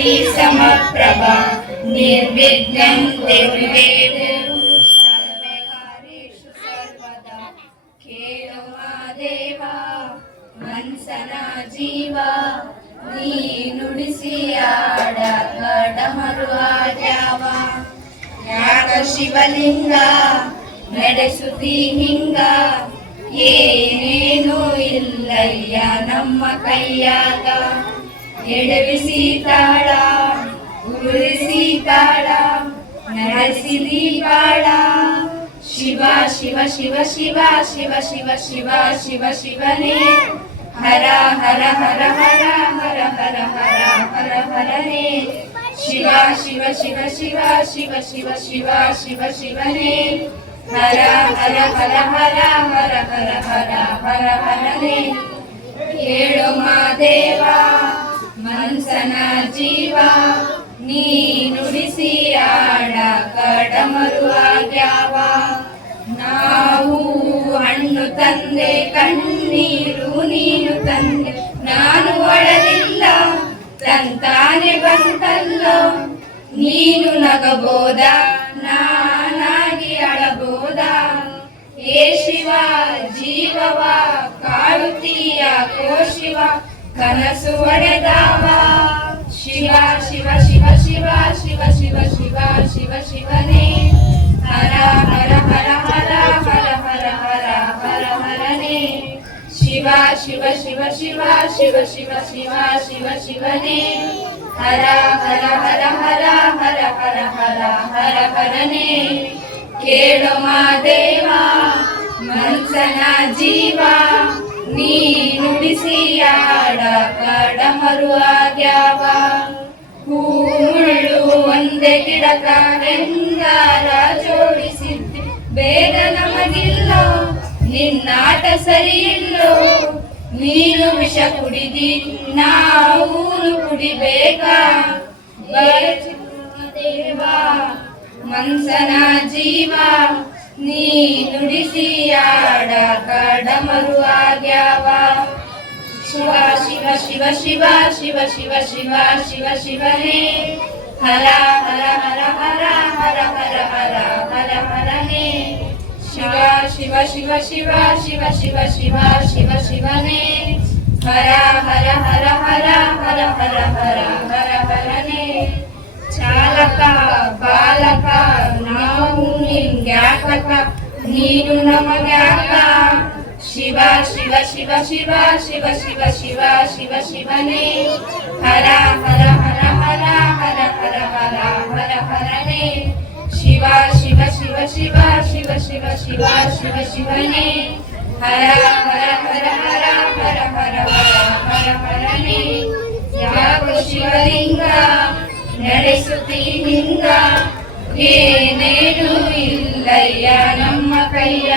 ಜ್ಯೋತಿ ಸಮಪ್ರಭ ನಿರ್ವಿಘ್ನಂ ಕುರುವೇದು ಸರ್ವೇ ಕಾರ್ಯೇಷು ಸರ್ವದಾ ಕೇಳು ಮಾದೇವ ಮನ್ಸನ ಜೀವ ನೀ ನುಡಿಸಿಯಾಡ ಕಡಮರು ಆಡ್ಯಾವ ಯಾಕ ಶಿವಲಿಂಗ ನಡೆಸುತ್ತಿ ಹಿಂಗ ಏನೇನು ಇಲ್ಲಯ್ಯ ನಮ್ಮ ಕೈಯಾಗ ಎಡವಿಸಿ ತಾಳ ಉಳಿಸಿ ತಾಳ ನಡೆಸಿದಿ ಬಾಳ ಶಿವ ಶಿವ ಶಿವ ಶಿವ ಶಿವ ಶಿವ ಶಿವ ಶಿವ ಶಿವನೇ ಹರ ಹರ ಹರ ಹರ ಹರ ಹರ ಹರ ಹರ ಹರನೇ ಶಿವ ಶಿವ ಶಿವ ಶಿವ ಶಿವ ಶಿವ ಶಿವ ಶಿವ ಶಿವನೇ ಹರ ಹರ ಹರ ಹರ ಹರ ಹರ ಹರ ಹರ ಹರನೇ ಕೇಳು ಮಾದೇವ ಮನ್ಸನ ಜೀವ ನೀ ನುಡಿಸಿ ಆಡ ಕಡಮರು ಆಗ್ಯಾವ ನಾವು ಹಣ್ಣು ತಂದೆ ಕಣ್ಣೀರು ನೀನು ತಂದೆ ನಾನು ಒಳಲಿಲ್ಲ ತಂತಾನೆ ಬಂತಲ್ಲೋ ನೀನು ನಗಬೋದ ನಾನಾಗಿ ಅಳಬೋದ ಏ ಶಿವ ಜೀವವ ಕಾಡುತ್ತೀಯ ಕೋ ಶಿವ ಕನಸು ಒಡೆದವ ಶಿವ ಶಿವ ಶಿವ ಶಿವ ಶಿವ ಶಿವ ಶಿವ ಶಿವ ಶಿವನೇ ಹರ ಹರ ಹರ ಹರ ಹರ ಹರ ಹರ ಹರ ಹರನೇ ಶಿವ ಶಿವ ಶಿವ ಶಿವ ಶಿವ ಶಿವ ಶಿವ ಶಿವ ಶಿವನೇ ಹರ ಹರ ಹರ ಹರ ಹರ ಹರ ಹರ ಹರ ಹರನೇ ಕೇಳು ಮಾದೇವ ಮನ್ಸನ ಜೀವ ನೀ ನುಡಿಸಿಯಾಡ ಕಡಮರು ಆಗ್ಯಾವ ಹೂಮುಳ್ಳು ಒಂದೇ ಗಿಡಕ ಹೆಂಗಾರ ಜೋಡಿಸಿದ್ದೆ ಬೇಗ ನಮಗಿಲ್ಲ ನಿನ್ನಾಟ ಸರಿಯಿಲ್ಲೋ ನೀನು ವಿಷ ಕುಡಿದಿ ನಾವು ಕುಡಿಬೇಕಾ ದೇವ ಮನ್ಸನ ಜೀವ ನೀ ನುಡಿಸಿಯಾಡ ಕಡಮರು ಆಗ್ಯಾವ ಶಿವ ಶಿವ ಶಿವ ಶಿವ ಶಿವ ಶಿವ ಶಿವ ಶಿವ ಶಿವನೇ ಹರ ಹರ ಹರ ಹರ ಹರ ಹರ ಹರ ಹರ ಹರನೇ ಶಿವ ಶಿವ ಶಿವ ಶಿವ ಶಿವ ಶಿವ ಶಿವ ಶಿವ ಶಿವನೇ ಹರ ಹರ ಹರ ಹರ ಹರ ಹರ ಹರ ಹರ ಹರನೇ ಚಾಲಕ ಬಾಲಕ ನಾವು ನಿನ್ಗ್ಯಾಕ ನೀನು ನಮಗ್ಯಾಕ ಶಿವ ಶಿವ ಶಿವ ಶಿವ ಶಿವ ಶಿವ ಶಿವ ಶಿವ ಶಿವನೇ ಹರ ಹರ ಹರ ಹರ ಹರ ಹರ ಹರ ಹರ ಹರನೇ ಶಿವ ಶಿವ ಶಿವ ಶಿವ ಶಿವ ಶಿವ ಶಿವ ಶಿವ ಶಿವನೇ ಹರ ಹರ ಹರ ಹರ ಹರ ಹರ ಹರ ಹರ ಹರನೇ ಯಾಕೋ ಶಿವಲಿಂಗ ನಡೆಸುತ್ತಿ ಹಿಂಗ ಏನೇನು ಇಲ್ಲಯ್ಯ ನಮ್ಮ ಕೈಯ